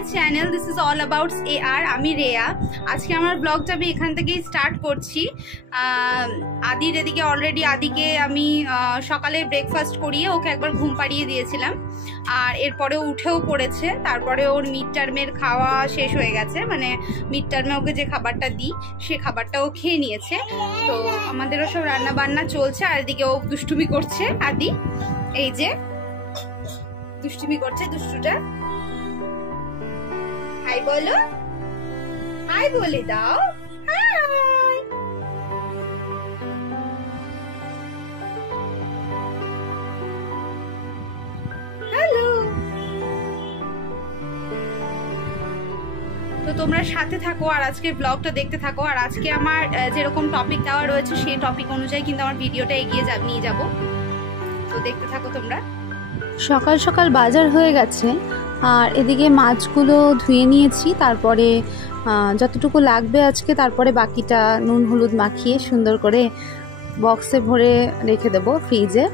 My channel, this is all about AR। আমি রেয়া। আজকে আমার ব্লগটা আমি এখান থেকেই স্টার্ট করছি। আদির এদিকে অলরেডি আদিকে আমি সকালে ব্রেকফাস্ট করিয়ে ওকে একবার ঘুম পাড়িয়ে দিয়েছিলাম, আর এরপরে উঠেও পড়েছে। তারপরে ওর মিড টার্মের খাওয়া শেষ হয়ে গেছে, মানে মিড টার্মে ওকে যে খাবারটা দিই সে খাবারটাও খেয়ে নিয়েছে। তো আমাদেরও সব রান্না বান্না চলছে, আর এদিকে ও দুষ্টুমি করছে। আদি এই যে দুষ্টুমি করছে, দুষ্টুটা। হাই বলো, হাই বলে দাও, হাই। হ্যালো। তো তোমরা সাথে থাকো আর আজকের ব্লগটা দেখতে থাকো। আর আজকে আমার যেরকম টপিক দেওয়া রয়েছে সেই টপিক অনুযায়ী কিন্তু আমার ভিডিওটা এগিয়ে নিয়ে যাবো। তো দেখতে থাকো তোমরা। সকাল সকাল বাজার হয়ে গেছে, আর এদিকে মাছগুলো ধুয়ে নিয়েছি। তারপরে যতটুকু লাগবে আজকে, তারপরে বাকিটা নুন হলুদ মাখিয়ে সুন্দর করে বক্সে ভরে রেখে দেবো ফ্রিজে।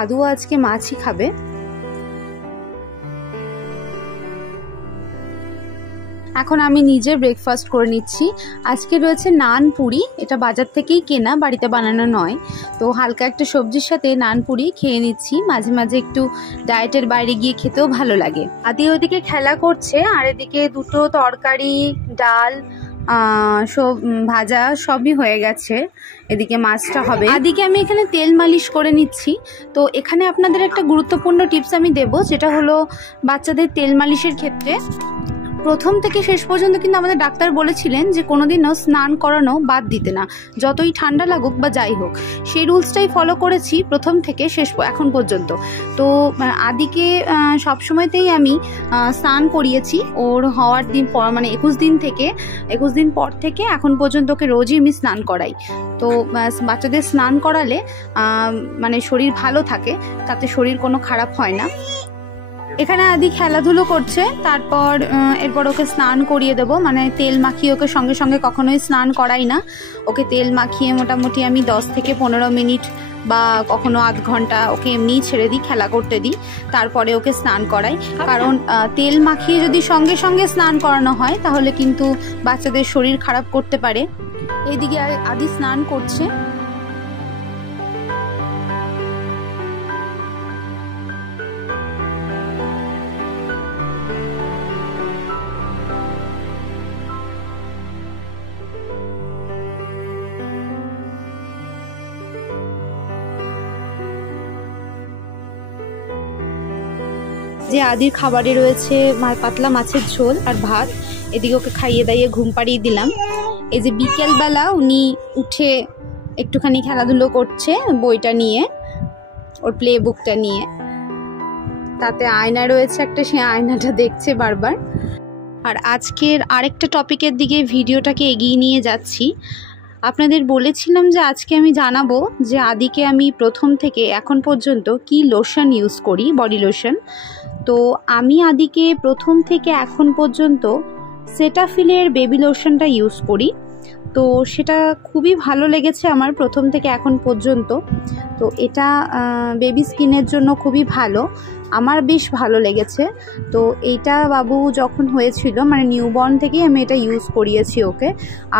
আদুও আজকে মাছই খাবে। এখন আমি নিজে ব্রেকফাস্ট করে নিচ্ছি। আজকে রয়েছে নান পুরি, এটা বাজার থেকেই কেনা, বাড়িতে বানানো নয়। তো হালকা একটা সবজির সাথে নান পুরি খেয়ে নিচ্ছি। মাঝে মাঝে একটু ডায়েটের বাইরে গিয়ে খেতেও ভালো লাগে। আদি ওইদিকে খেলা করছে, আর এদিকে দুটো তরকারি, ডাল, সব ভাজা সবই হয়ে গেছে। এদিকে মাছটা হবে। আদিকে আমি এখানে তেল মালিশ করে নিচ্ছি। তো এখানে আপনাদের একটা গুরুত্বপূর্ণ টিপস আমি দেব, যেটা হলো বাচ্চাদের তেল মালিশের ক্ষেত্রে প্রথম থেকে শেষ পর্যন্ত কিন্তু আমাদের ডাক্তার বলেছিলেন যে কোনোদিনও স্নান করানো বাদ দিতে না, যতই ঠান্ডা লাগুক বা যাই হোক। সেই রুলসটাই ফলো করেছি প্রথম থেকে শেষ এখন পর্যন্ত। তো আদিকে সবসময়তেই আমি স্নান করিয়েছি। ওর হওয়ার দিন পর, মানে 21 দিন পর থেকে এখন পর্যন্ত ওকে রোজই আমি স্নান করাই। তো বাচ্চাদের স্নান করালে মানে শরীর ভালো থাকে, তাতে শরীর কোনো খারাপ হয় না। এখানে আদি খেলাধুলো করছে, তারপর এরপর ওকে স্নান করিয়ে দেবো। মানে তেল মাখিয়ে ওকে সঙ্গে সঙ্গে কখনোই স্নান করাই না। ওকে তেল মাখিয়ে মোটামুটি আমি 10 থেকে 15 মিনিট বা কখনো আধ ঘন্টা ওকে এমনিই ছেড়ে দিই, খেলা করতে দিই, তারপরে ওকে স্নান করাই। কারণ তেল মাখিয়ে যদি সঙ্গে সঙ্গে স্নান করানো হয় তাহলে কিন্তু বাচ্চাদের শরীর খারাপ করতে পারে। এইদিকে আদি স্নান করছে। যে আদির খাবারে রয়েছে পাতলা মাছের ঝোল আর ভাত। এদিকে ওকে খাইয়ে দাইয়ে ঘুম পাড়িয়ে দিলাম। এই যে বিকেলবেলা উনি উঠে একটুখানি খেলাধুলো করছে বইটা নিয়ে, ওর প্লে বুকটা নিয়ে। তাতে আয়না রয়েছে একটা, সে আয়নাটা দেখছে বারবার। আর আজকের আরেকটা টপিকের দিকে ভিডিওটাকে এগিয়ে নিয়ে যাচ্ছি। আপনাদের বলেছিলাম যে আজকে আমি জানাবো যে আদিকে আমি প্রথম থেকে এখন পর্যন্ত কি লোশন ইউজ করি, বডি লোশন। তো আমি আদিকে প্রথম থেকে এখন পর্যন্ত সেটাফিলের বেবি লোশনটা ইউজ করি। তো সেটা খুবই ভালো লেগেছে আমার প্রথম থেকে এখন পর্যন্ত। তো এটা বেবি স্কিনের জন্য খুবই ভালো, আমার বেশ ভালো লেগেছে। তো এইটা বাবু যখন হয়েছিল, মানে নিউবর্ন থেকেই আমি এটা ইউজ করিয়েছি ওকে,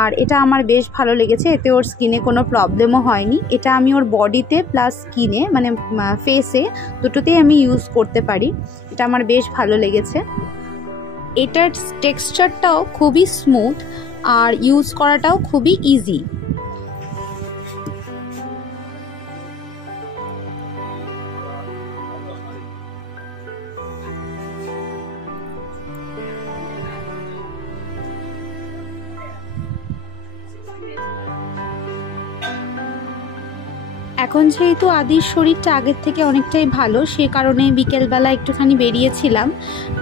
আর এটা আমার বেশ ভালো লেগেছে। এতে ওর স্কিনে কোনো প্রবলেমও হয়নি। এটা আমি ওর বডিতে প্লাস স্কিনে, মানে ফেসে, দুটোতেই আমি ইউজ করতে পারি। এটা আমার বেশ ভালো লেগেছে। এটার টেক্সচারটাও খুবই স্মুথ আর ইউজ করাটাও খুবই ইজি। এখন যেহেতু আদির শরীরটা আগের থেকে অনেকটাই ভালো, সে কারণে বিকেলবেলা একটুখানি বেরিয়েছিলাম।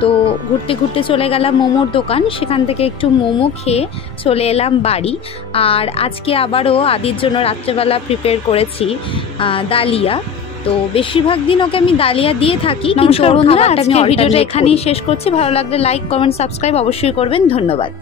তো ঘুরতে ঘুরতে চলে গেলাম মোমোর দোকান, সেখান থেকে একটু মোমো খেয়ে চলে এলাম বাড়ি। আর আজকে আবারও আদির জন্য রাত্রেবেলা প্রিপেয়ার করেছি ডালিয়া। তো বেশিরভাগ দিন ওকে আমি ডালিয়া দিয়ে থাকি। কিন্তু ভিডিওটা এখানেই শেষ করছি। ভালো লাগলে লাইক, কমেন্ট, সাবস্ক্রাইব অবশ্যই করবেন। ধন্যবাদ।